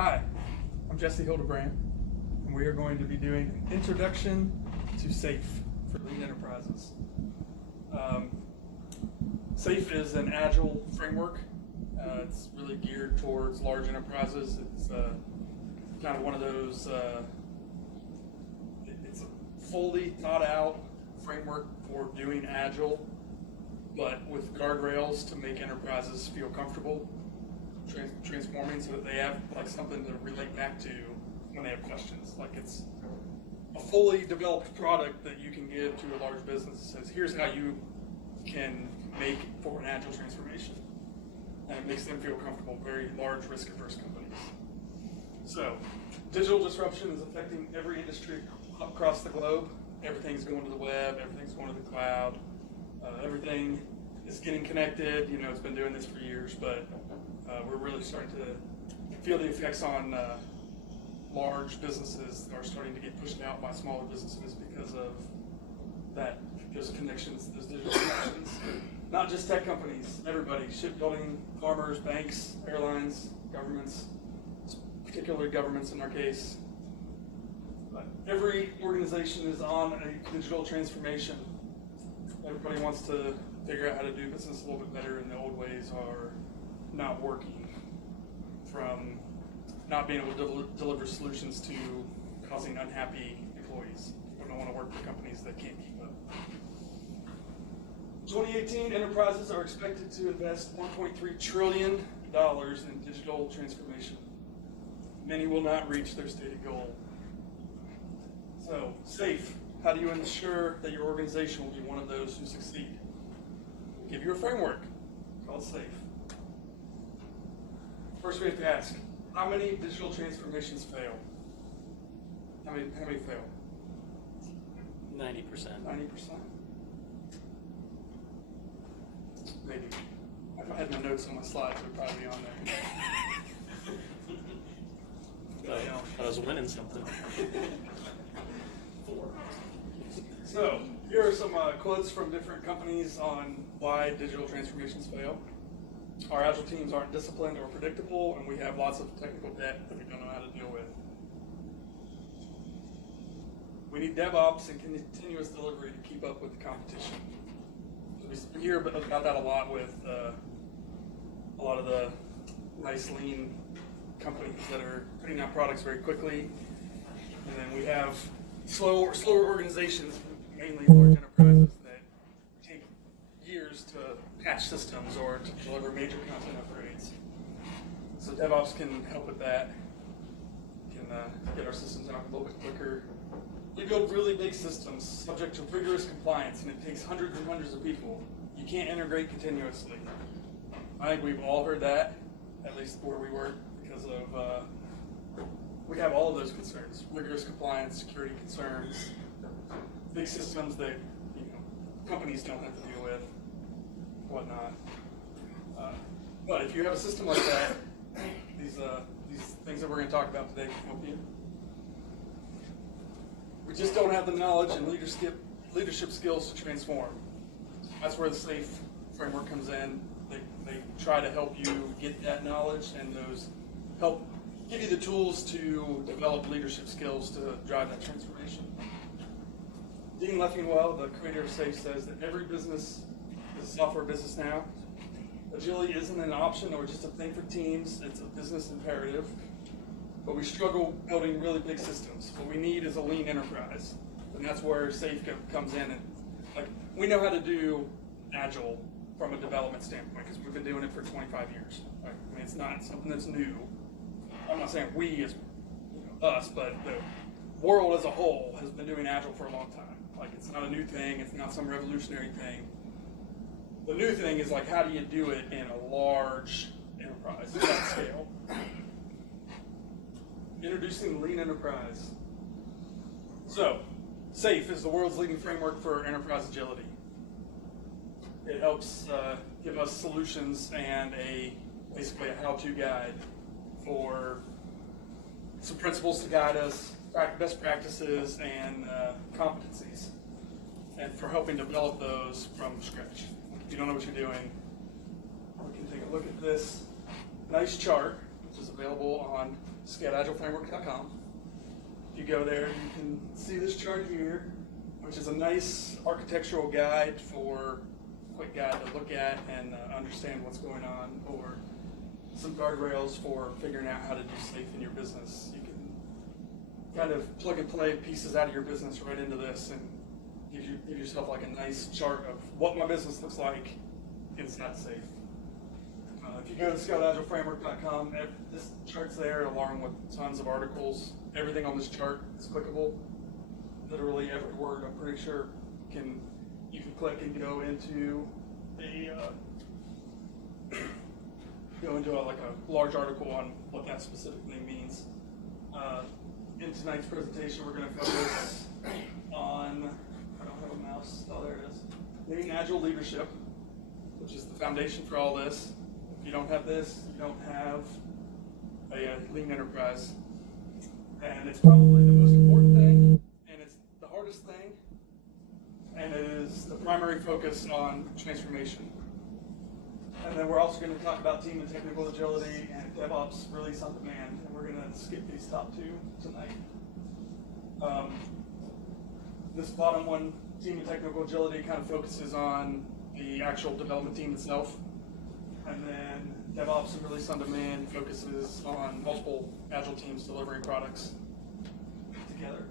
Hi, I'm Jesse Hildebrand, and we are going to be doing an introduction to SAFE for Lean Enterprises. SAFE is an agile framework. It's really geared towards large enterprises. It's kind of one of those, it's a fully thought out framework for doing agile, but with guardrails to make enterprises feel comfortable transforming so that they have like something to relate back to when they have questions. Like it's a fully developed product that you can give to a large business that says, here's how you can make for an agile transformation. And it makes them feel comfortable, very large risk-averse companies. So, digital disruption is affecting every industry across the globe. Everything's going to the web, everything's going to the cloud, everything is getting connected. You know, it's been doing this for years, but we're really starting to feel the effects on large businesses that are starting to get pushed out by smaller businesses because of that, those connections, those digital connections. Not just tech companies, everybody, shipbuilding, farmers, banks, airlines, governments, particularly governments in our case. But every organization is on a digital transformation. Everybody wants to figure out how to do business a little bit better, and the old ways are not working, from not being able to deliver solutions to causing unhappy employees who don't want to work for companies that can't keep up. 2018, enterprises are expected to invest $1.3 trillion in digital transformation. Many will not reach their stated goal. So, SAFE, how do you ensure that your organization will be one of those who succeed? We'll give you a framework called SAFE. First, we have to ask, how many digital transformations fail? How many fail? 90%. 90%? Maybe. If I had my notes on my slides, it would probably be on there. I was winning something. So, here are some quotes from different companies on why digital transformations fail. Our agile teams aren't disciplined or predictable, and we have lots of technical debt that we don't know how to deal with. We need DevOps and continuous delivery to keep up with the competition. We hear about that a lot with a lot of the nice lean companies that are putting out products very quickly. And then we have slower organizations, mainly large enterprises, that take years to patch systems or to deliver major content upgrades. So DevOps can help with that, can get our systems out a little bit quicker. We build really big systems subject to rigorous compliance, and it takes hundreds and hundreds of people. You can't integrate continuously. I think we've all heard that, at least where we work, because of we have all of those concerns: rigorous compliance, security concerns, big systems that companies don't have to deal with, whatnot. But if you have a system like that, these things that we're going to talk about today can help you. We just don't have the knowledge and leadership skills to transform. That's where the SAFE framework comes in. They try to help you get that knowledge and those help give you the tools to develop leadership skills to drive that transformation. Dean Leffingwell, the creator of SAFE, says that every business is a software business now. Agility isn't an option or just a thing for teams. It's a business imperative. But we struggle building really big systems. What we need is a lean enterprise. And that's where SAFE comes in. And we know how to do agile from a development standpoint because we've been doing it for 25 years. Right? I mean, it's not something that's new. I'm not saying we as us, but the world as a whole has been doing agile for a long time. Like, it's not a new thing. It's not some revolutionary thing. The new thing is, like, how do you do it in a large enterprise at that scale? Introducing the Lean Enterprise. So, SAFE is the world's leading framework for enterprise agility. It helps give us solutions and basically a how-to guide for some principles to guide us, best practices, and competencies, and for helping develop those from scratch. If you don't know what you're doing, we can take a look at this nice chart, which is a available on scaleagileframework.com. If you go there, you can see this chart here, which is a nice architectural guide for quick guide to look at and understand what's going on, or some guardrails for figuring out how to do safe in your business. You can kind of plug and play pieces out of your business right into this and give yourself like a nice chart of what my business looks like inside safe. If you go to scaleagileframework.com, this chart's there along with tons of articles. Everything on this chart is clickable. Literally every word, I'm pretty sure, you can click and go into like a large article on what that specific thing means. In tonight's presentation, we're going to focus on, I don't have a mouse, oh there it is, Lean Agile Leadership, which is the foundation for all this. If you don't have this, you don't have a lean enterprise. And it's probably the most important thing, and it's the hardest thing, and it is the primary focus on transformation. And then we're also going to talk about team and technical agility and DevOps release on demand, and we're going to skip these top two tonight. This bottom one, team and technical agility, kind of focuses on the actual development team itself. And then DevOps and release on demand focuses on multiple Agile teams delivering products together.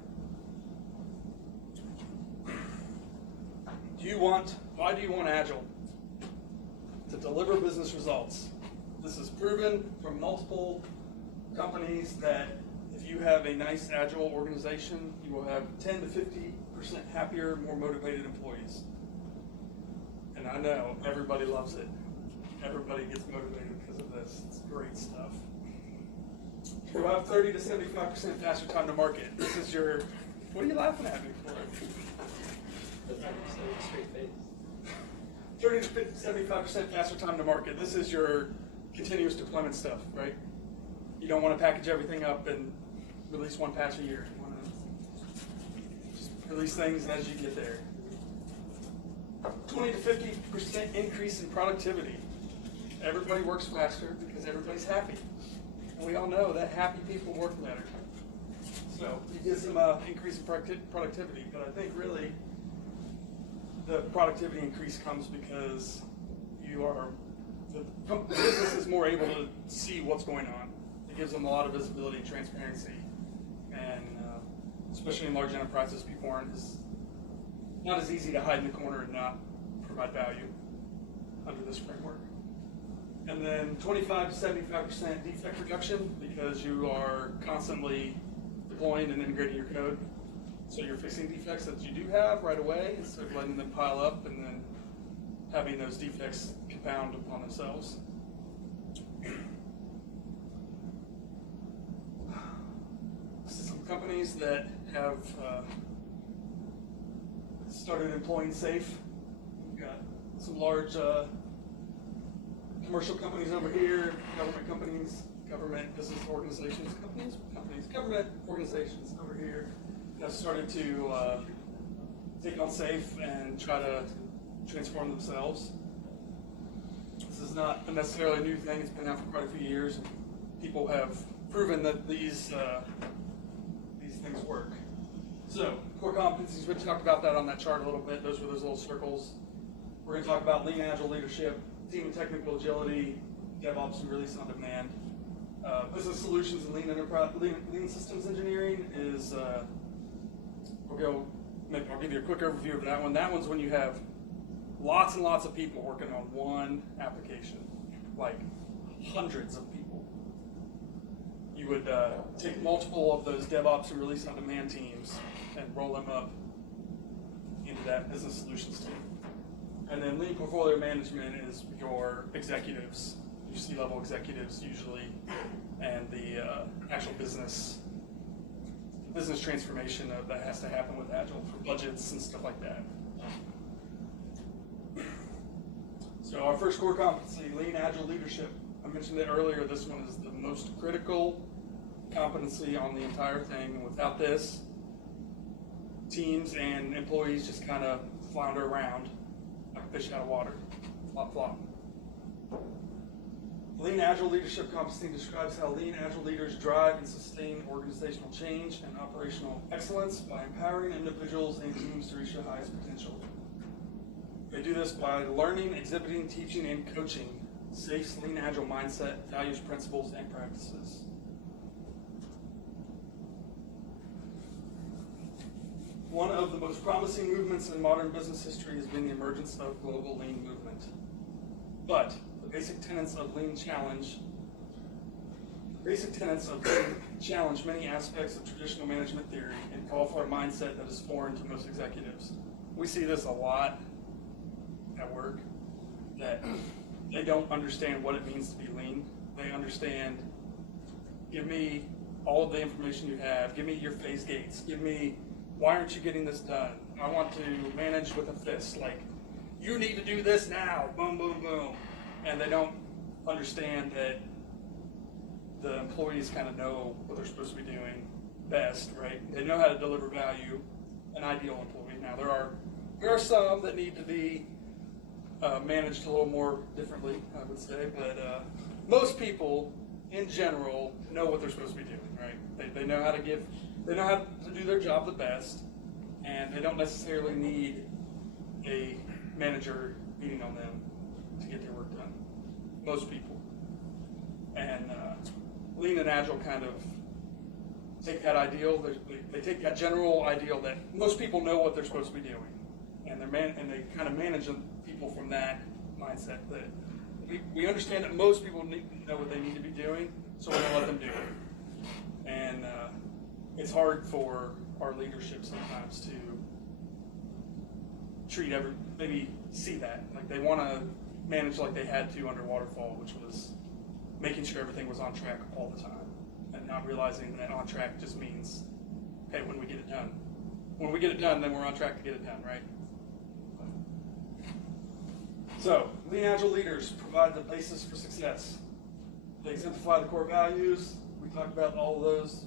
Why do you want Agile? To deliver business results. This is proven from multiple companies that if you have a nice Agile organization, you will have 10 to 50% happier, more motivated employees. And I know everybody loves it. Everybody gets motivated because of this. It's great stuff. You have 30 to 75% faster time to market. This is your, what are you laughing at me for? 30 to 75% faster time to market. This is your continuous deployment stuff, right? You don't want to package everything up and release one patch a year. You want to just release things as you get there. 20 to 50% increase in productivity. Everybody works faster because everybody's happy. And we all know that happy people work better. So you get some increase in productivity, but I think really the productivity increase comes because the business is more able to see what's going on. It gives them a lot of visibility and transparency. And especially in large enterprises, people not as easy to hide in the corner and not provide value under this framework. And then 25 to 75% defect reduction because you are constantly deploying and integrating your code. So you're fixing defects that you do have right away instead of letting them pile up and then having those defects compound upon themselves. Some companies that have started employing SAFe. We've got some large commercial companies over here, government companies, government business organizations, government organizations over here have started to take on SAFe and try to transform themselves. This is not necessarily a new thing. It's been out for quite a few years. People have proven that these things work. So, core competencies, we talked about that on that chart a little bit. Those were those little circles. We're going to talk about lean agile leadership, team and technical agility, DevOps and release on demand. Business solutions and lean systems engineering is, I'll give you a quick overview of that one. That one's when you have lots and lots of people working on one application, like hundreds of people. You would take multiple of those DevOps and release on demand teams and roll them up into that business solutions team. And then lean portfolio management is your executives, your C-level executives usually, and the actual business transformation that has to happen with Agile for budgets and stuff like that. So our first core competency, lean agile leadership. I mentioned it earlier, this one is the most critical competency on the entire thing. And without this, teams and employees just kind of flounder around like a fish out of water, flop, flop. Lean Agile Leadership Competency describes how lean Agile leaders drive and sustain organizational change and operational excellence by empowering individuals and teams to reach their highest potential. They do this by learning, exhibiting, teaching, and coaching safe, lean, agile mindset, values, principles, and practices. One of the most promising movements in modern business history has been the emergence of global lean movement. But the basic tenets of lean challenge many aspects of traditional management theory and call for a mindset that is foreign to most executives. We see this a lot at work, that they don't understand what it means to be lean. They understand, give me all of the information you have, give me your phase gates, give me, why aren't you getting this done? I want to manage with a fist, like, you need to do this now, boom, boom, boom. And they don't understand that the employees kind of know what they're supposed to be doing best, right? They know how to deliver value, an ideal employee. Now, there are some that need to be managed a little more differently, I would say, but most people in general know what they're supposed to be doing, right? They know how to do their job the best, and they don't necessarily need a manager beating on them to get their work done. Most people. And lean and agile kind of take that ideal, they take that general ideal that most people know what they're supposed to be doing, and they kind of manage people from that mindset that we understand that most people know what they need to be doing, so we're going to let them do it. And it's hard for our leadership sometimes to maybe see that. Like, they want to manage like they had to under Waterfall, which was making sure everything was on track all the time, and not realizing that on track just means, hey, when we get it done. When we get it done, then we're on track to get it done, right? So, lean agile leaders provide the basis for success. They exemplify the core values. We talked about all of those.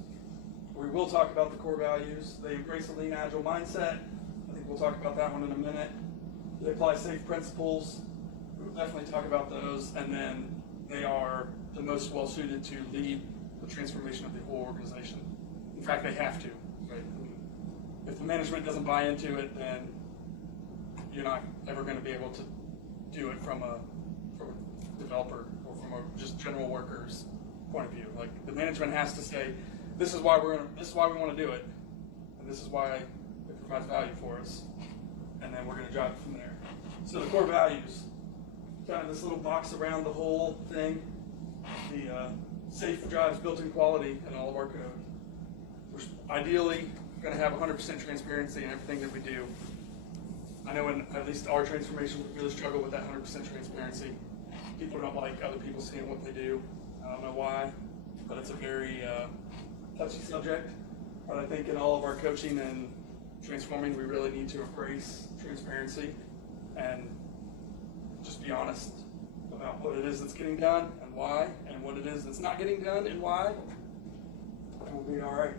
We will talk about the core values. They embrace a lean agile mindset. I think we'll talk about that one in a minute. They apply safe principles. We'll definitely talk about those. And then they are the most well suited to lead the transformation of the whole organization. In fact, they have to. Right? If the management doesn't buy into it, then you're not ever going to be able to do it from a developer or from a just general worker's point of view. Like, the management has to say, this is why we want to do it, and this is why it provides value for us, and then we're going to drive it from there. So the core values, kind of this little box around the whole thing. The safe drives built-in quality in all of our code. We're ideally going to have 100% transparency in everything that we do. I know in at least our transformation, we really struggle with that 100% transparency. People don't like other people seeing what they do. I don't know why, but it's a very touchy subject. But I think in all of our coaching and transforming, we really need to embrace transparency and just be honest about what it is that's getting done and why, and what it is that's not getting done and why, and we'll be all right.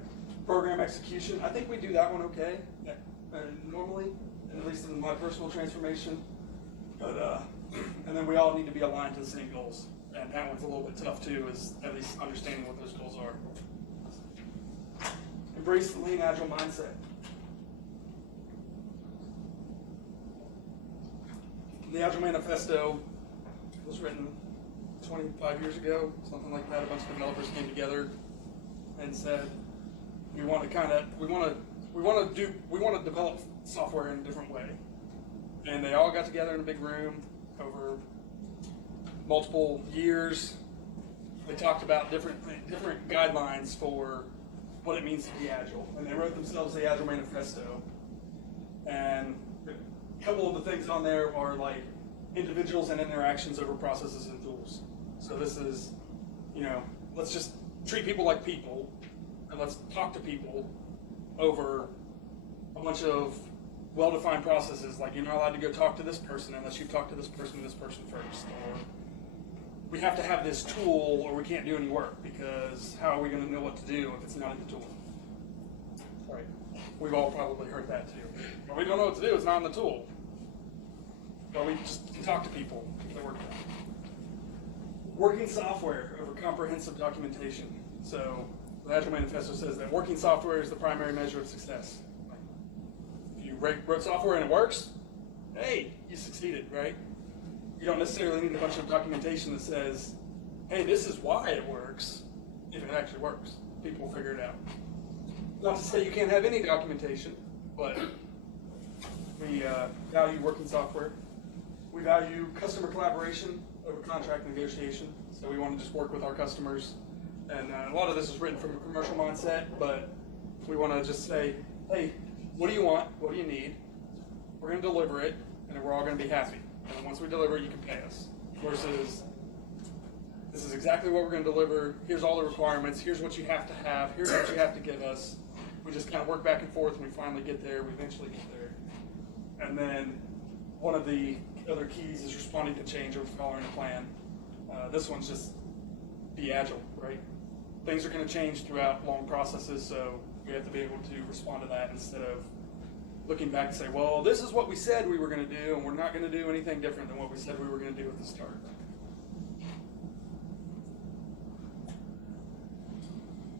Program execution, I think we do that one okay, normally, at least in my personal transformation. But and then we all need to be aligned to the same goals, and that one's a little bit tough too, is at least understanding what those goals are. Embrace the lean agile mindset. The Agile Manifesto was written 25 years ago, something like that. A bunch of developers came together and said, we want to develop software in a different way. And they all got together in a big room over multiple years. They talked about different guidelines for what it means to be agile, and they wrote themselves the Agile Manifesto. And a couple of the things on there are like individuals and interactions over processes and tools. So this is, let's just treat people like people, and let's talk to people over a bunch of well-defined processes. Like, you're not allowed to go talk to this person unless you talk to this person and this person first. Or we have to have this tool or we can't do any work, because how are we going to know what to do if it's not in the tool? Right. We've all probably heard that too. Well, we don't know what to do, it's not in the tool. But we just talk to people that work there. working software over comprehensive documentation. So the Agile Manifesto says that working software is the primary measure of success. If you wrote software and it works, hey, you succeeded, right? You don't necessarily need a bunch of documentation that says, hey, this is why it works, if it actually works. People will figure it out. Not to say you can't have any documentation, but we value working software. We value customer collaboration over contract negotiation. So we want to just work with our customers. And a lot of this is written from a commercial mindset, but we want to just say, hey, what do you want? What do you need? We're going to deliver it, and then we're all going to be happy. And then once we deliver it, you can pay us. Versus, this is exactly what we're going to deliver. Here's all the requirements. Here's what you have to have. Here's what you have to give us. We just kind of work back and forth, and we finally get there. We eventually get there. And then one of the other keys is responding to change or following a plan. This one's just be agile, right? Things are going to change throughout long processes, so we have to be able to respond to that instead of looking back and say, well, this is what we said we were going to do, and we're not going to do anything different than what we said we were going to do at the start.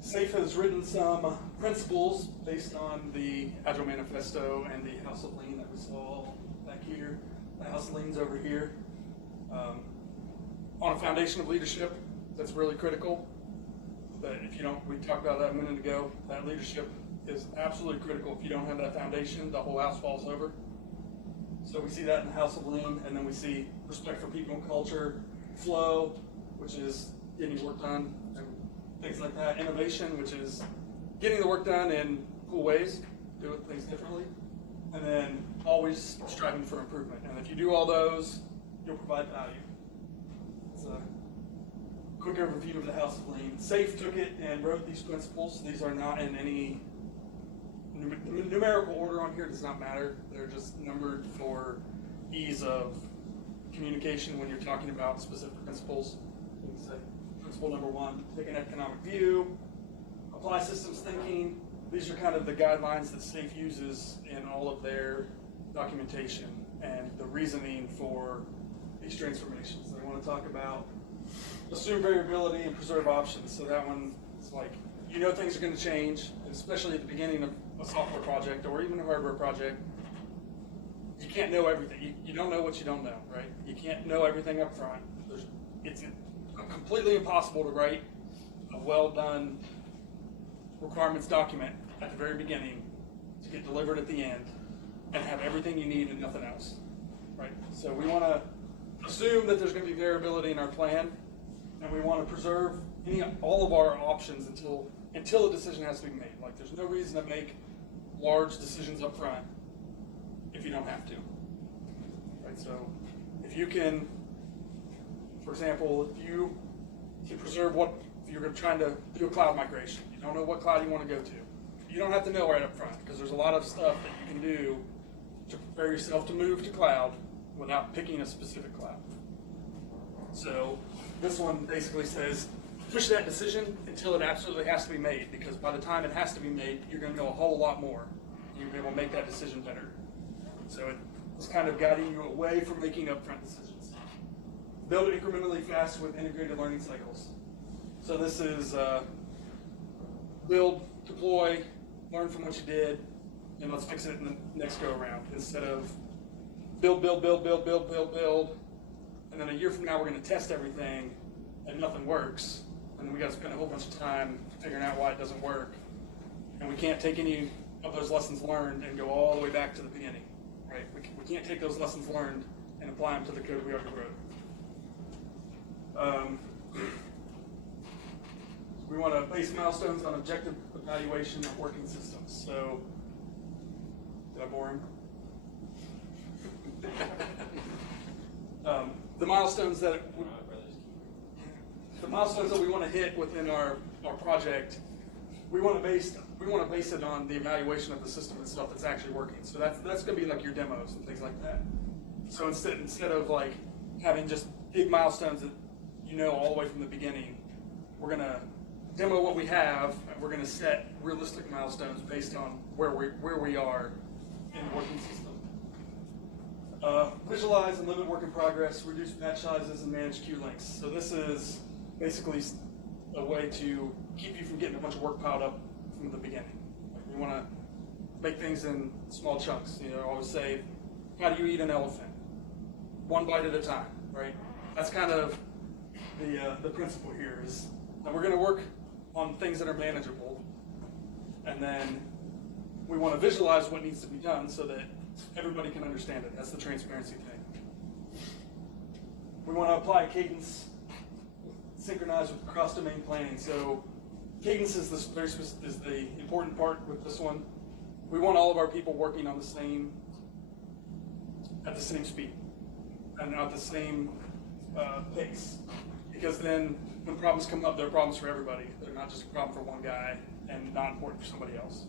SAFE has written some principles based on the Agile Manifesto and the House of Lean that we saw back here. The House of Lean's over here. On a foundation of leadership, that's really critical. But if you don't, we talked about that a minute ago, that leadership is absolutely critical. If you don't have that foundation, the whole house falls over. So we see that in the House of Lean, and then we see respect for people and culture, flow, which is getting your work done, and things like that. Innovation, which is getting the work done in cool ways, doing things differently. And then always striving for improvement. And if you do all those, you'll provide value. It's a quick overview of the House of Lean. SAFE took it and wrote these principles. These are not in any numerical order on here. Does not matter. They're just numbered for ease of communication when you're talking about specific principles. You can say principle number 1, take an economic view, apply systems thinking. These are kind of the guidelines that SAFE uses in all of their documentation and the reasoning for these transformations. They want to talk about assume variability and preserve options. So that one is like, you know things are going to change, and especially at the beginning of a software project or even a hardware project. You can't know everything. You don't know what you don't know, right? You can't know everything up front. It's completely impossible to write a well-done requirements document at the very beginning to get delivered at the end and have everything you need and nothing else, right? So we want to assume that there's going to be variability in our plan, and we want to preserve all of our options until a decision has to be made. Like, there's no reason to make large decisions up front if you don't have to, right? So if you can, for example, if you can preserve if you're trying to do a cloud migration, you don't know what cloud you want to go to. You don't have to know right up front, because there's a lot of stuff that you can do to prepare yourself to move to cloud without picking a specific cloud. So this one basically says, push that decision until it absolutely has to be made, because by the time it has to be made, you're going to know a whole lot more. You'll be able to make that decision better. So it's kind of guiding you away from making upfront decisions. Build incrementally fast with integrated learning cycles. So this is build, deploy, learn from what you did, and let's fix it in the next go around. Instead of build, and then a year from now we're going to test everything and nothing works, and then we got to spend a whole bunch of time figuring out why it doesn't work. And we can't take any of those lessons learned and go all the way back to the beginning, right? We can't take those lessons learned and apply them to the code we already wrote. We want to base milestones on objective evaluation of working systems. So, did I bore him? The milestones that we want to hit within our project, we want to base it on the evaluation of the system itself that's actually working. So that's going to be like your demos and things like that. So instead of like having just big milestones that you know all the way from the beginning, we're going to demo what we have, and we're going to set realistic milestones based on where we are in the working system. Visualize and limit work in progress, reduce patch sizes, and manage queue lengths. So this is basically a way to keep you from getting a bunch of work piled up from the beginning. Like we want to make things in small chunks. You know, I always say, how do you eat an elephant? One bite at a time, right? That's kind of the principle here is that we're going to work on things that are manageable, and then we want to visualize what needs to be done so that everybody can understand it. That's the transparency thing. We want to apply cadence, synchronize with cross-domain planning. So cadence is the important part with this one. We want all of our people working on at the same speed and at the same pace. Because then when problems come up, they're problems for everybody. They're not just a problem for one guy and not important for somebody else.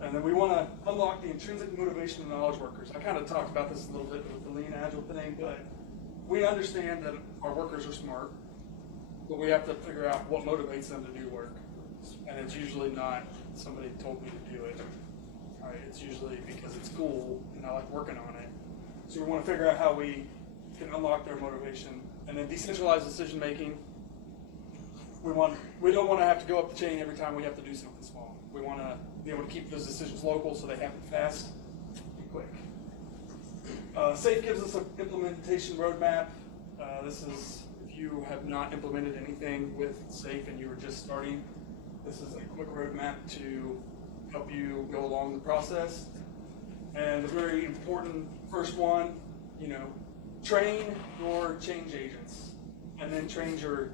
And then we want to unlock the intrinsic motivation of knowledge workers. I kind of talked about this a little bit with the lean agile thing, but we understand that our workers are smart, but we have to figure out what motivates them to do work. And it's usually not somebody told me to do it. Right? It's usually because it's cool and I like working on it. So we want to figure out how we can unlock their motivation. And then decentralized decision making. We don't want to have to go up the chain every time we have to do something small. We want to be able to keep those decisions local so they happen fast and quick. SAFe gives us an implementation roadmap. This is, if you have not implemented anything with SAFe and you were just starting, this is a quick roadmap to help you go along the process. And the very important first one, train your change agents, and then train your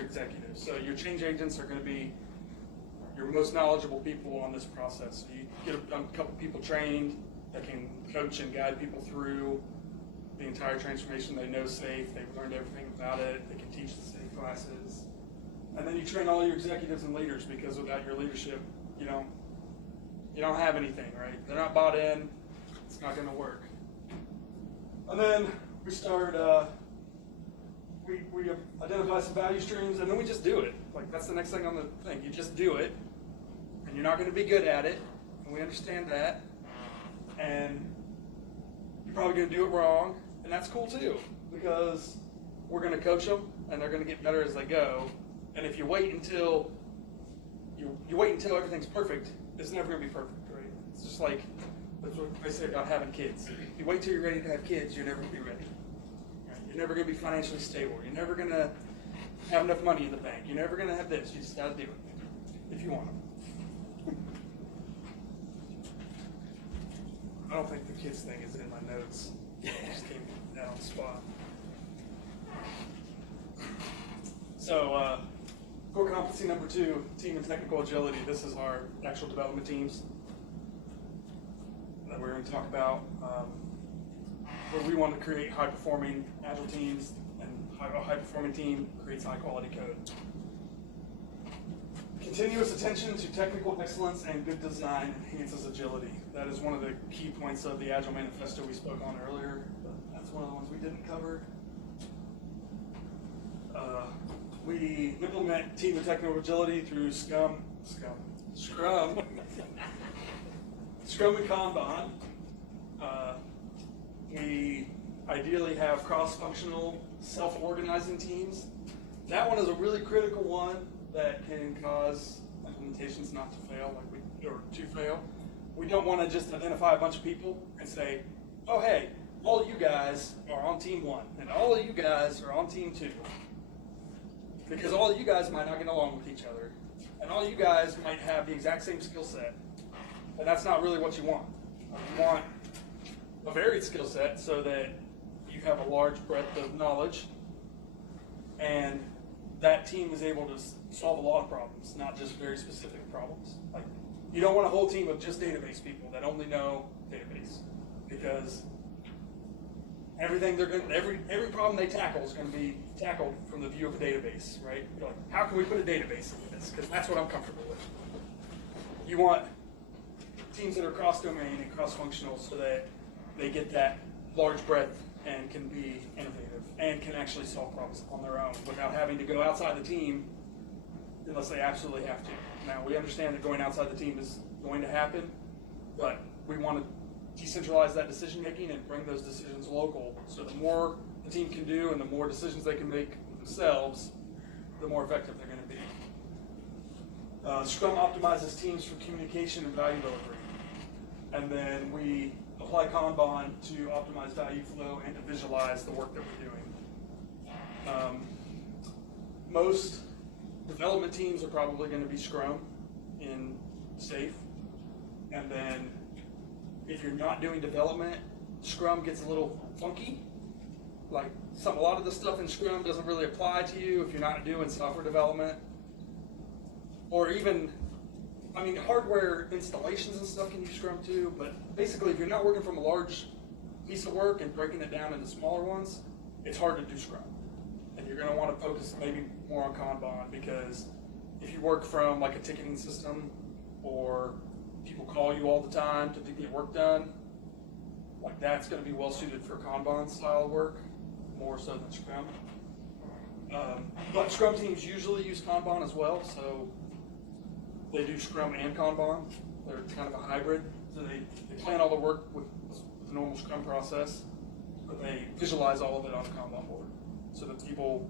executives. So your change agents are going to be your most knowledgeable people on this process. So you get a couple people trained that can coach and guide people through the entire transformation. They know SAFe, they've learned everything about it, they can teach the SAFe classes. And then you train all your executives and leaders, because without your leadership, you don't have anything, right? They're not bought in, it's not going to work. And then we start, we identify some value streams, and then we just do it. Like, that's the next thing on the thing. You just do it, and you're not going to be good at it, and we understand that. And you're probably going to do it wrong, and that's cool too, because we're going to coach them, and they're going to get better as they go. And if you wait until everything's perfect, it's never going to be perfect, right? It's just like that's what I say about having kids. If you wait till you're ready to have kids, you're never going to be ready. Right? You're never going to be financially stable. You're never going to have enough money in the bank. You're never going to have this. You just got to do it if you want them. I don't think the kids thing is in my notes. It just came down on the spot. So, core competency number 2, team and technical agility. This is our actual development teams that we're going to talk about. Where we want to create high-performing agile teams, and a high-performing team creates high-quality code. Continuous attention to technical excellence and good design enhances agility. That is one of the key points of the Agile Manifesto we spoke on earlier, but that's one of the ones we didn't cover. We implement team and technical agility through Scrum and Kanban. We ideally have cross-functional, self-organizing teams. That one is a really critical one that can cause implementations not to fail, or to fail. We don't want to just identify a bunch of people and say, oh, hey, all of you guys are on team 1, and all of you guys are on team 2. Because all of you guys might not get along with each other, and all you guys might have the exact same skill set, and that's not really what you want. You want a varied skill set so that you have a large breadth of knowledge, and that team is able to solve a lot of problems, not just very specific problems. Like, you don't want a whole team of just database people that only know database, because everything every problem they tackle is going to be tackled from the view of a database, right? You're like, how can we put a database into this? Because that's what I'm comfortable with. You want teams that are cross-domain and cross-functional so that they get that large breadth and can be innovative and can actually solve problems on their own without having to go outside the team unless they absolutely have to. Now, we understand that going outside the team is going to happen, but we want to decentralize that decision making and bring those decisions local. So the more the team can do and the more decisions they can make themselves, the more effective they're going to be. Scrum optimizes teams for communication and value delivery. And then we apply Kanban to optimize value flow and to visualize the work that we're doing. Most development teams are probably going to be Scrum in SAFe. And then if you're not doing development, Scrum gets a little funky. Like a lot of the stuff in Scrum doesn't really apply to you if you're not doing software development. Or even, I mean, hardware installations and stuff can use Scrum too, but basically if you're not working from a large piece of work and breaking it down into smaller ones, it's hard to do Scrum. And you're going to want to focus maybe more on Kanban, because if you work from like a ticketing system or people call you all the time to get work done, like that's going to be well suited for Kanban style work, more so than Scrum. But Scrum teams usually use Kanban as well, so they do Scrum and Kanban. They're kind of a hybrid. So they plan all the work with the normal Scrum process, but they visualize all of it on the Kanban board. So that people,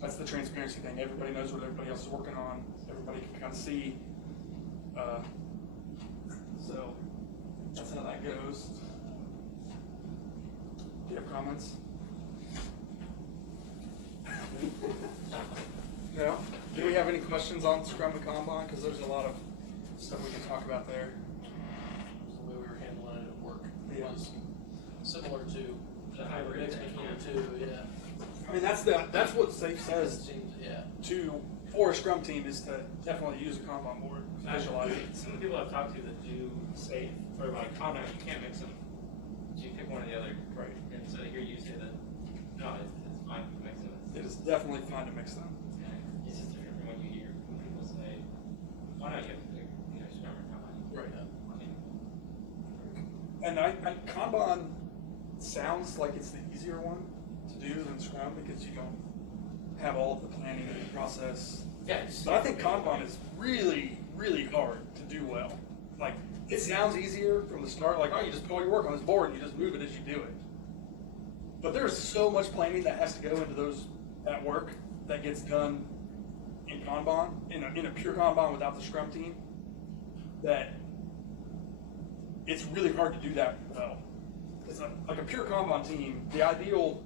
that's the transparency thing. Everybody knows what everybody else is working on. Everybody can kind of see. So that's how that goes. Do you have comments? No? Do we have any questions on Scrum and Kanban? Because there's a lot of stuff we can talk about there. The way we were handling it at work Yeah. was similar to the hybrid mix between the two. Yeah. I mean, that's what SAFe says Seems, yeah. for a Scrum team, is to definitely use a Kanban board to visualize it. Some of the people I've talked to that do SAFe or like Kanban, you can't mix them. So you pick one or the other. Right. And so to hear you say that, no, it's fine to mix them. It is definitely fine to mix them. It's just different from what you hear when people say, oh no, you have to pick, Scrum or Kanban. Right. I mean, And Kanban sounds like it's the easier one to do than Scrum, because you don't have all of the planning and process. yeah. But I think Kanban is really, really hard to do well. Like, it sounds easier from the start, like, oh, you just put all your work on this board and you just move it as you do it. But there's so much planning that has to go into that work that gets done in Kanban, in a pure Kanban without the Scrum team, that it's really hard to do that well. It's like a pure Kanban team, the ideal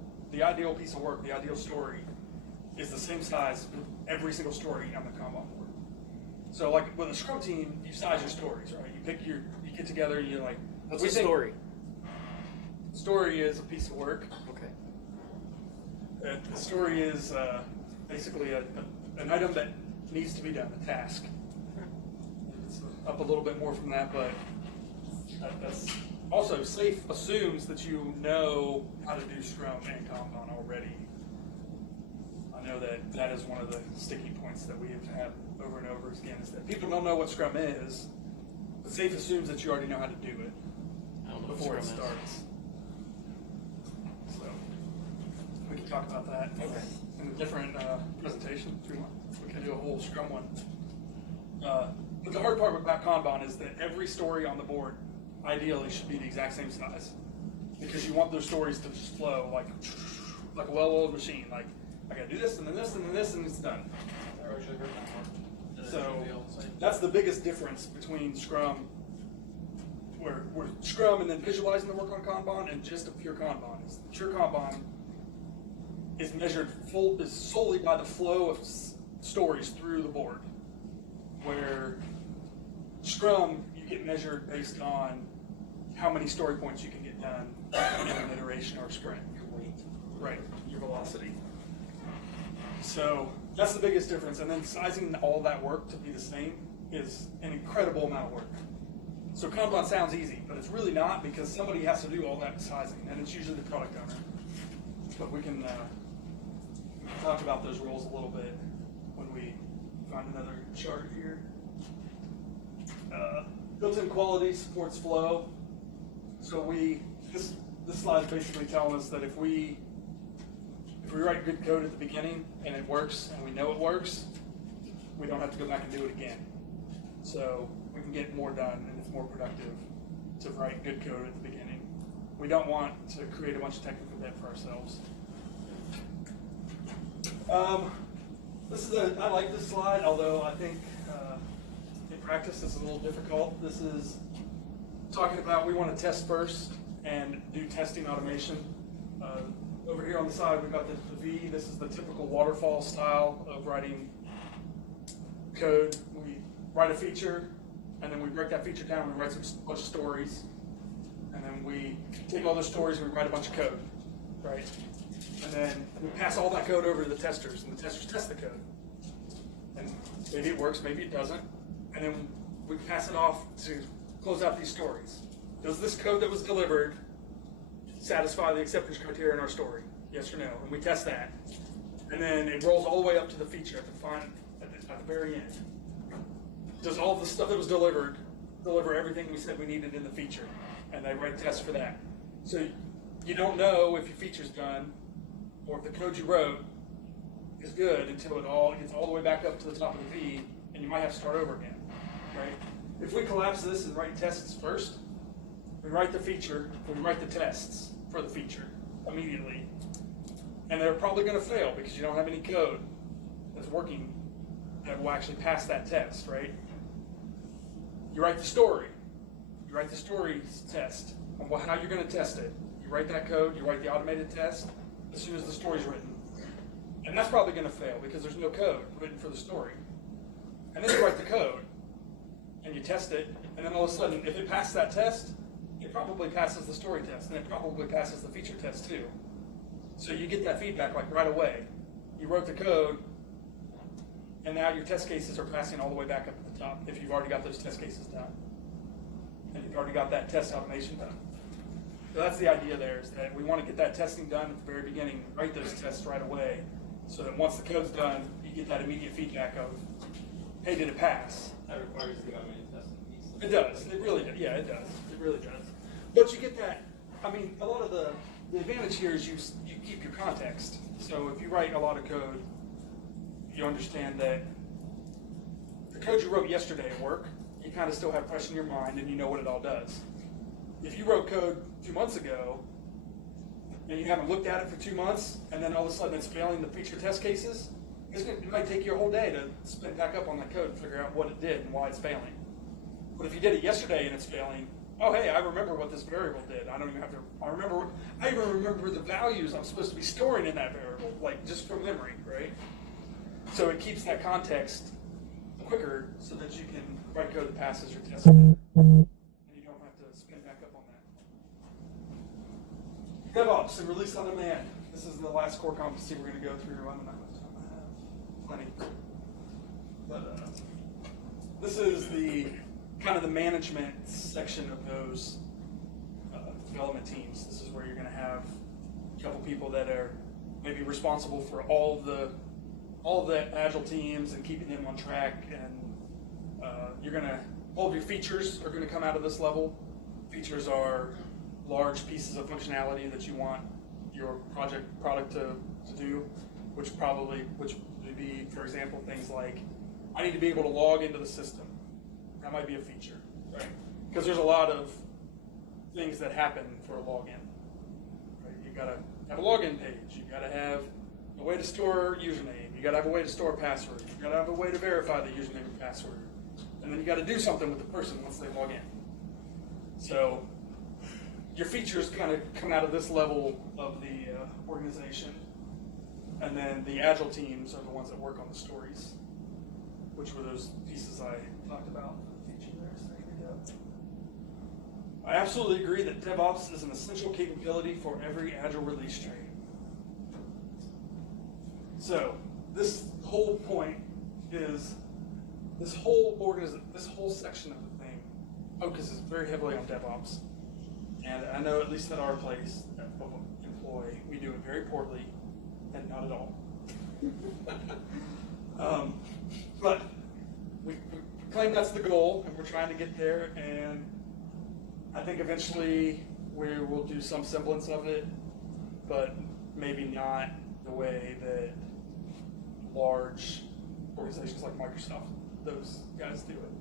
piece of work, the ideal story, is the same size with every single story on the Kanban board. So like with a Scrum team, you size your stories, right? You get together, and you're like, What's the story? Story is a piece of work. Okay. The story is basically an item that needs to be done, a task. It's up a little bit more from that, but that's also SAFe assumes that you know how to do Scrum and Kanban already. I know that is one of the sticky points that we have had over and over again, is that people don't know what Scrum is, but SAFe assumes that you already know how to do it I don't know before it what Scrum is. starts. So we can talk about that in a different presentation if we want. We can do a whole Scrum one. But the hard part about Kanban is that every story on the board ideally should be the exact same size, because you want those stories to just flow like a well-oiled machine. Like, I gotta do this and then this and then this and it's done. I actually heard that part. So that's the biggest difference between Scrum, where Scrum and then visualizing the work on Kanban, and just a pure Kanban. Pure Kanban is measured is solely by the flow of stories through the board, where Scrum, you get measured based on how many story points you can get done in an iteration or sprint. Your weight. Right, your velocity. So that's the biggest difference. And then sizing all that work to be the same is an incredible amount of work. So Kanban sounds easy, but it's really not, because somebody has to do all that sizing, and it's usually the product owner. But we can talk about those roles a little bit when we find another chart here. Built-in quality supports flow. So this slide is basically telling us that if we write good code at the beginning and it works and we know it works, we don't have to go back and do it again. So we can get more done, and it's more productive to write good code at the beginning. We don't want to create a bunch of technical debt for ourselves. I like this slide, although I think in practice this is a little difficult. This is talking about we want to test first and do testing automation. Over here on the side, we've got the V. This is the typical waterfall style of writing code. We write a feature, and then we break that feature down, we write a bunch of stories, and then we take all those stories and we write a bunch of code, right? And then we pass all that code over to the testers, and the testers test the code. And maybe it works, maybe it doesn't. And then we pass it off to close out these stories. Does this code that was delivered satisfy the acceptance criteria in our story? Yes or no? And we test that. And then it rolls all the way up to the feature at the very end. Does all the stuff that was delivered deliver everything we said we needed in the feature? And they write tests for that. So you don't know if your feature's done or if the code you wrote is good until it all gets all the way back up to the top of the V, and you might have to start over again, right? If we collapse this and write tests first, we write the feature, we write the tests for the feature immediately, and they're probably going to fail because you don't have any code that's working that will actually pass that test, right? You write the story. You write the story test on how you're going to test it. You write that code, you write the automated test as soon as the story's written. And that's probably going to fail because there's no code written for the story. And then you write the code, and you test it, and then all of a sudden, if it passes that test, it probably passes the story test, and it probably passes the feature test too. So you get that feedback like right away. You wrote the code, and now your test cases are passing all the way back up at the top if you've already got those test cases done. And you've already got that test automation done. So that's the idea there, is that we want to get that testing done at the very beginning, write those tests right away, so that once the code's done, you get that immediate feedback of, hey, did it pass? That requires the automated testing piece. It does. It really does. Yeah, it does. It really does. But you get that. I mean, a lot of the advantage here is you keep your context. So if you write a lot of code, you understand that the code you wrote yesterday at work, you kind of still have fresh in your mind and you know what it all does. If you wrote code 2 months ago and you haven't looked at it for 2 months and then all of a sudden it's failing the feature test cases, it might take you a whole day to spin back up on that code and figure out what it did and why it's failing. But if you did it yesterday and it's failing, oh hey, I remember what this variable did. I don't even have to, I even remember the values I'm supposed to be storing in that variable, like just from memory, right? So it keeps that context quicker so that you can write code that passes your test. And you don't have to spin back up on that. DevOps and release on demand. This is the last core competency we're going to go through. I don't know how much time I have. Plenty. But this is the kind of the management section of those development teams. This is where you're going to have a couple people that are maybe responsible for all the agile teams and keeping them on track. And you're going to, all of your features are going to come out of this level. Features are large pieces of functionality that you want your product to do, which would be, for example, things like, I need to be able to log into the system. That might be a feature, right? Because there's a lot of things that happen for a login. Right? You gotta have a login page. You gotta have a way to store username. You gotta have a way to store a password. You gotta have a way to verify the username and password. And then you gotta do something with the person once they log in. So your features kind of come out of this level of the organization. And then the agile teams are the ones that work on the stories, which were those pieces I talked about for the feature there. So there you go. I absolutely agree that DevOps is an essential capability for every agile release train. So this whole point is this whole section of the thing focuses very heavily on DevOps. And I know at least at our place, at Employ, we do it very poorly and not at all. But we claim that's the goal, and we're trying to get there, and I think eventually we will do some semblance of it, but maybe not the way that large organizations like Microsoft, those guys do it.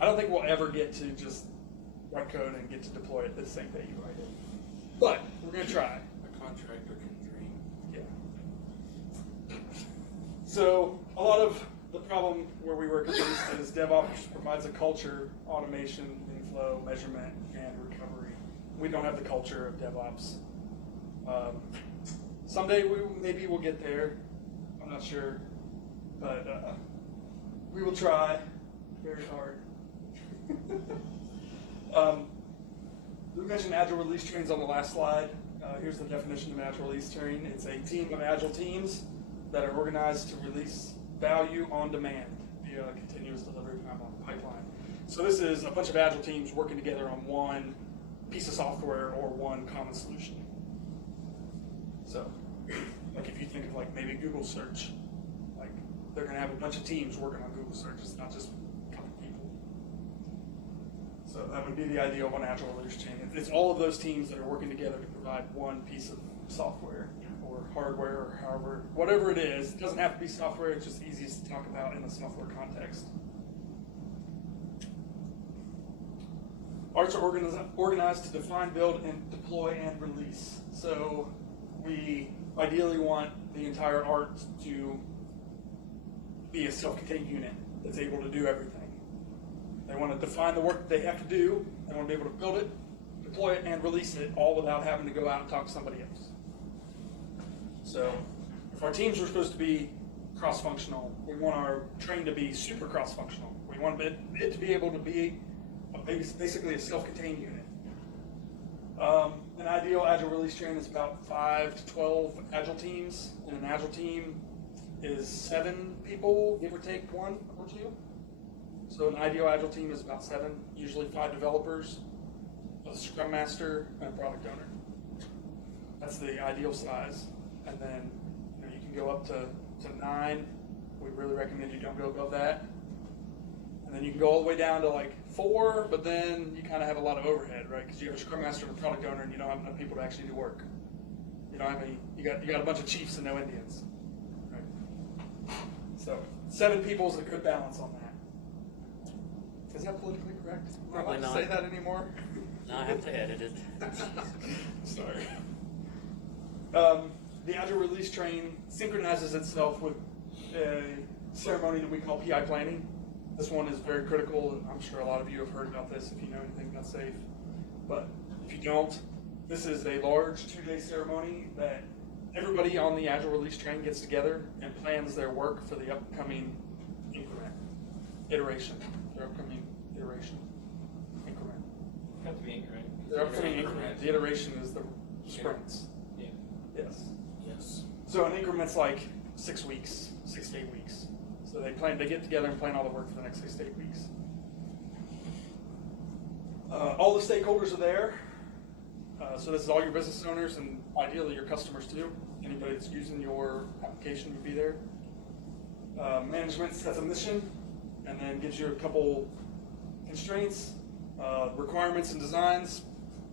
I don't think we'll ever get to just write code and get to deploy it the same day you write it. but we're going to try. A contractor can dream. Yeah. So a lot of the problem where we work at least is DevOps provides a culture, automation, inflow, measurement, and recovery. We don't have the culture of DevOps. Someday maybe we'll get there. I'm not sure, but we will try very hard. We mentioned Agile release trains on the last slide. Here's the definition of Agile release train. It's a team of Agile teams that are organized to release value on demand via a continuous delivery pipeline. So this is a bunch of Agile teams working together on one piece of software or one common solution. So, like if you think of like maybe Google search, like they're going to have a bunch of teams working on Google search. It's not just a couple people. So that would be the idea of an Agile release chain. It's all of those teams that are working together to provide one piece of software or hardware or however, whatever it is. It doesn't have to be software. It's just easiest to talk about in the software context. Arts are organized to define, build, and deploy and release. So we ideally want the entire art to be a self-contained unit that's able to do everything. They want to define the work that they have to do. They want to be able to build it, deploy it, and release it all without having to go out and talk to somebody else. So if our teams are supposed to be cross-functional, we want our train to be super cross-functional. We want it to be able to be basically a self-contained unit. An ideal Agile release train is about 5 to 12 Agile teams, and an Agile team is 7 people, give or take 1 or 2. So an ideal Agile team is about 7, usually 5 developers, a Scrum Master, and a product owner. That's the ideal size. And then you can go up to 9. We really recommend you don't go above that. And then you can go all the way down to like 4, but then you kind of have a lot of overhead, right? Because you have a Scrum Master and a product owner, and you don't have enough people to actually do work. You don't have any. You got a bunch of chiefs and no Indians, right? So 7 people is a good balance on that. Is that politically correct? Am I Probably allowed not. to say that anymore? No, I have to edit it. Sorry. The Agile release train synchronizes itself with a ceremony that we call PI planning. This one is very critical, and I'm sure a lot of you have heard about this if you know anything about SAFe. But if you don't, this is a large 2-day ceremony that everybody on the Agile release train gets together and plans their work for the upcoming iteration. Their upcoming iteration. Increment. Have to be increment. Their upcoming increment. The iteration is the sprints. Yeah. Yes. Yes. So an increment's like 6 weeks, 6 to 8 weeks. So they get together and plan all the work for the next 6 to 8 weeks. All the stakeholders are there. So this is all your business owners and ideally your customers too. Anybody that's using your application would be there. Management sets a mission and then gives you a couple constraints, requirements and designs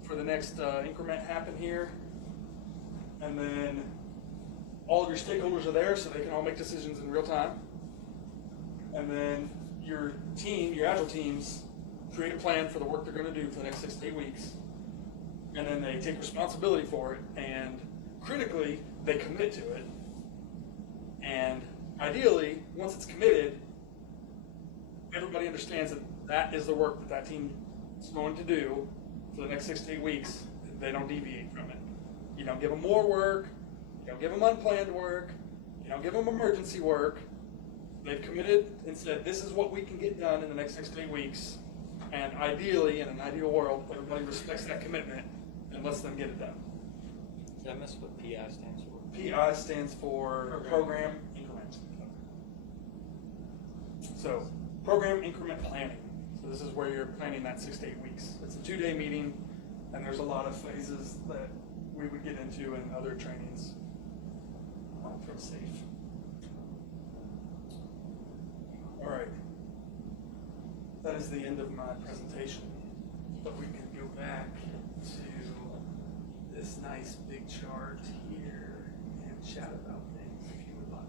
for the next increment happen here. And then all of your stakeholders are there so they can all make decisions in real time. And then your team, your Agile teams, create a plan for the work they're going to do for the next 6 to 8 weeks. And then they take responsibility for it, and critically, they commit to it. And ideally, once it's committed, everybody understands that that is the work that that team is going to do for the next 6 to 8 weeks. They don't deviate from it. You don't give them more work. You don't give them unplanned work. You don't give them emergency work. They've committed and said, this is what we can get done in the next 6 to 8 weeks. And ideally, in an ideal world, everybody respects that commitment and lets them get it done. Did I miss what PI stands for? PI stands for Program Increment. So, Program Increment Planning. So this is where you're planning that 6 to 8 weeks. It's a 2-day meeting, and there's a lot of phases that we would get into in other trainings from SAFe. All right. That is the end of my presentation. But we can go back to this nice big chart here and chat about things if you would like.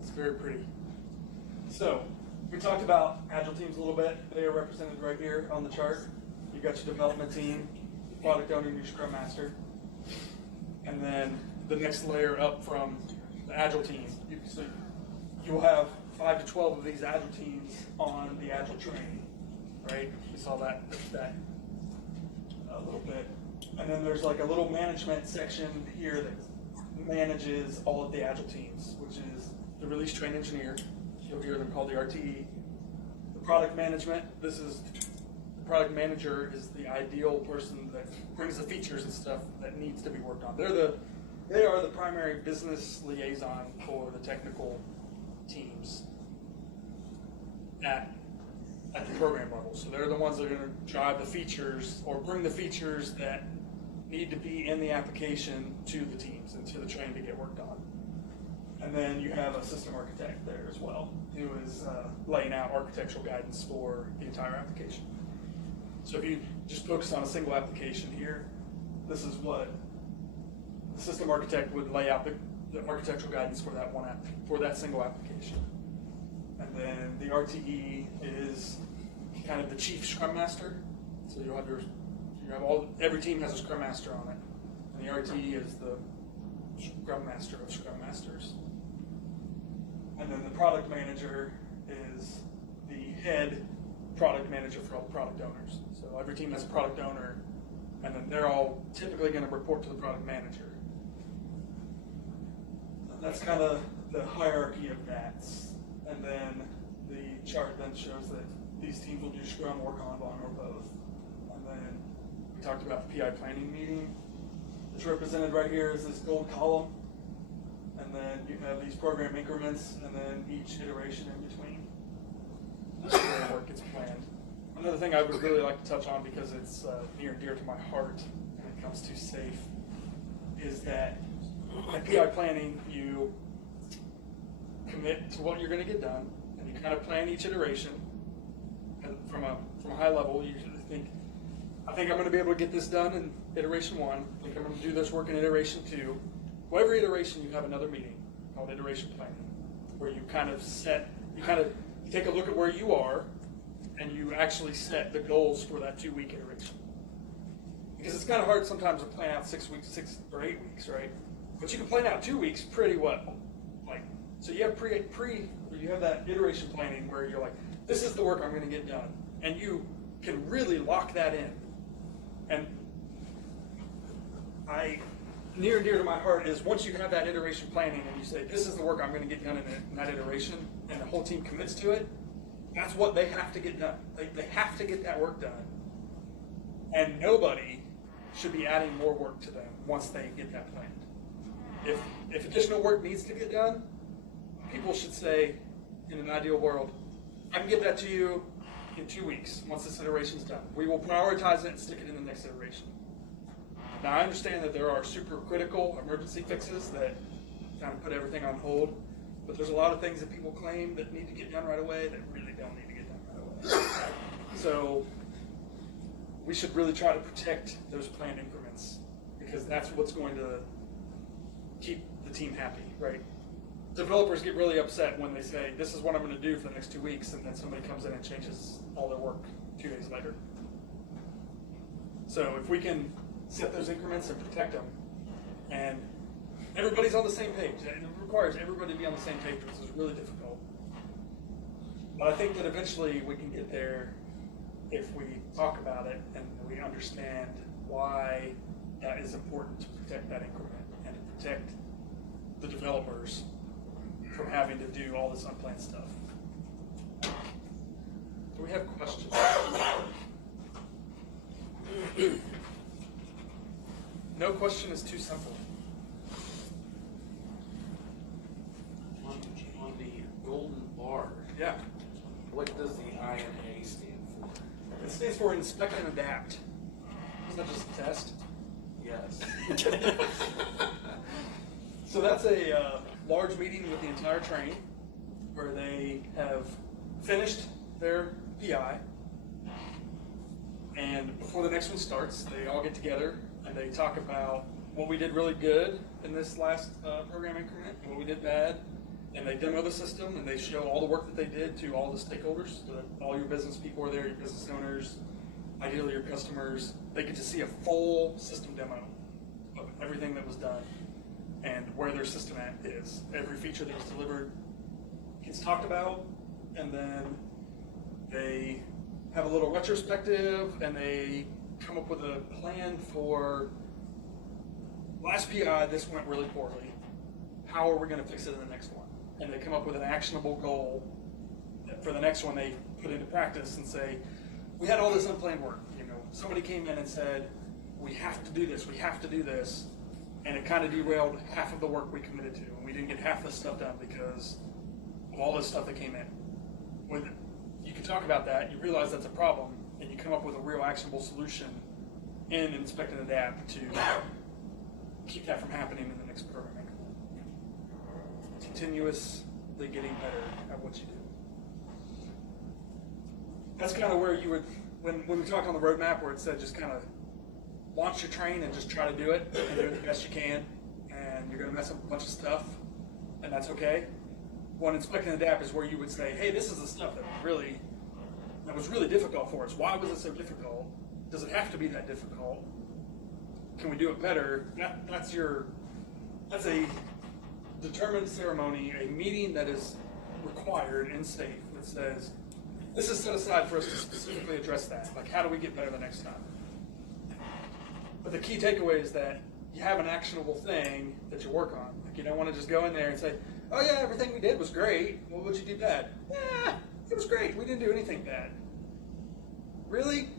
It's very pretty. So, We talked about Agile teams a little bit. They are represented right here on the chart. You got your development team, product owner, and your Scrum Master. And then the next layer up from the Agile team. So you will have 5 to 12 of these Agile teams on the Agile train, right? We saw that a little bit. And then there's like a little management section here that manages all of the Agile teams, which is the release train engineer. You'll hear them called the RTE. The product management, the product manager is the ideal person that brings the features and stuff that needs to be worked on. They are the primary business liaison for the technical teams at the program level. So they're the ones that are going to drive the features or bring the features that need to be in the application to the teams and to the train to get worked on. And then you have a system architect there as well, who is laying out architectural guidance for the entire application. So if you just focus on a single application here, this is what the system architect would lay out the architectural guidance for that one for that single application. And then the RTE is kind of the chief Scrum Master. So you'll have every team has a Scrum Master on it, and the RTE is the Scrum Master of Scrum Masters. And then the product manager is the head product manager for all the product owners. So every team has a product owner, and then they're all typically going to report to the product manager. And that's kind of the hierarchy of that. And then the chart then shows that these teams will do Scrum or Kanban or both. And then we talked about the PI planning meeting. It's represented right here as this gold column. And then you have these program increments, and then each iteration in between. That's where work gets planned. Another thing I would really like to touch on, because it's near and dear to my heart when it comes to SAFe, is that at PI planning, you commit to what you're going to get done, and you kind of plan each iteration. And from a high level, you think, I think I'm going to be able to get this done in iteration 1. I think I'm going to do this work in iteration 2. Well, every iteration you have another meeting called iteration planning, where you kind of take a look at where you are, and you actually set the goals for that 2-week iteration. Because it's kind of hard sometimes to plan out 6 or 8 weeks, right? But you can plan out 2 weeks pretty well. So you have you have that iteration planning where you're like, this is the work I'm going to get done, and you can really lock that in. And near and dear to my heart is once you have that iteration planning and you say, this is the work I'm going to get done in that iteration, and the whole team commits to it, that's what they have to get done. They have to get that work done. And nobody should be adding more work to them once they get that planned. If additional work needs to get done, people should say, in an ideal world, I can get that to you in 2 weeks once this iteration is done. We will prioritize it and stick it in the next iteration. Now, I understand that there are super critical emergency fixes that kind of put everything on hold, but there's a lot of things that people claim that need to get done right away that really don't need to get done right away. So we should really try to protect those planned increments, because that's what's going to keep the team happy, right? Developers get really upset when they say, this is what I'm going to do for the next 2 weeks, and then somebody comes in and changes all their work 2 days later. So if we can set those increments and protect them, and everybody's on the same page. It requires everybody to be on the same page, which is really difficult. But I think that eventually we can get there if we talk about it and we understand why that is important to protect that increment and to protect the developers from having to do all this unplanned stuff. Do we have questions? No question is too simple. On the golden bar, Yeah. what does the INA stand for? It stands for Inspect and Adapt. Isn't that just a test? Yes. So that's a large meeting with the entire train where they have finished their PI, and before the next one starts, they all get together and they talk about what we did really good in this last program increment and what we did bad, and they demo the system and they show all the work that they did to all the stakeholders, all your business people are there, your business owners, ideally your customers. They get to see a full system demo of everything that was done and where their system at is. Every feature that was delivered gets talked about, and then they have a little retrospective and they come up with a plan for last PI, this went really poorly. How are we going to fix it in the next one? And they come up with an actionable goal that for the next one they put into practice and say, we had all this unplanned work. Somebody came in and said, we have to do this, we have to do this. And it kind of derailed half of the work we committed to. And we didn't get half this stuff done because of all this stuff that came in. When you can talk about that, you realize that's a problem, and you come up with a real actionable solution in Inspect and Adapt to keep that from happening in the next programming. Continuously getting better at what you do. That's kind of where you would, when we talk on the roadmap where it said just kind of launch your train and just try to do it and do it the best you can, and you're going to mess up a bunch of stuff, and that's okay. One Inspect and Adapt is where you would say, hey, this is the stuff that was really difficult for us. Why was it so difficult? Does it have to be that difficult? Can we do it better? That's a determined ceremony, a meeting that is required in SAFe that says, this is set aside for us to specifically address that. Like, how do we get better the next time? But the key takeaway is that you have an actionable thing that you work on. Like, you don't want to just go in there and say, oh yeah, everything we did was great. Well, what'd you do bad? Yeah, it was great. We didn't do anything bad. Really?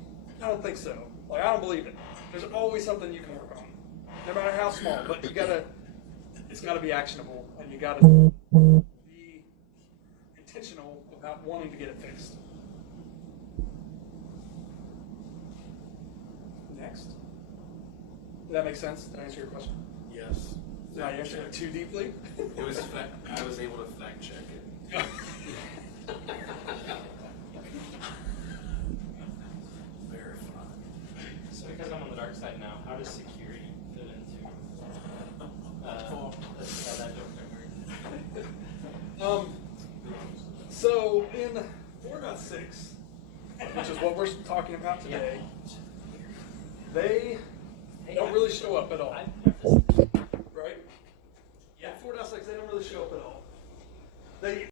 I don't think so. Like, I don't believe it. There's always something you can work on, no matter how small. But it's gotta be actionable, and you gotta be intentional about wanting to get it fixed. Next. Did that make sense? Did I answer your question? Yes. Did I answer it too deeply? It was. I was able to fact check it. Very fun. So because I'm on the dark side now, how does security fit into that joke framework? So in 4.6, which is what we're talking about today, they don't really show up at all. Right? Yeah, 4.6, they don't really show up at all. They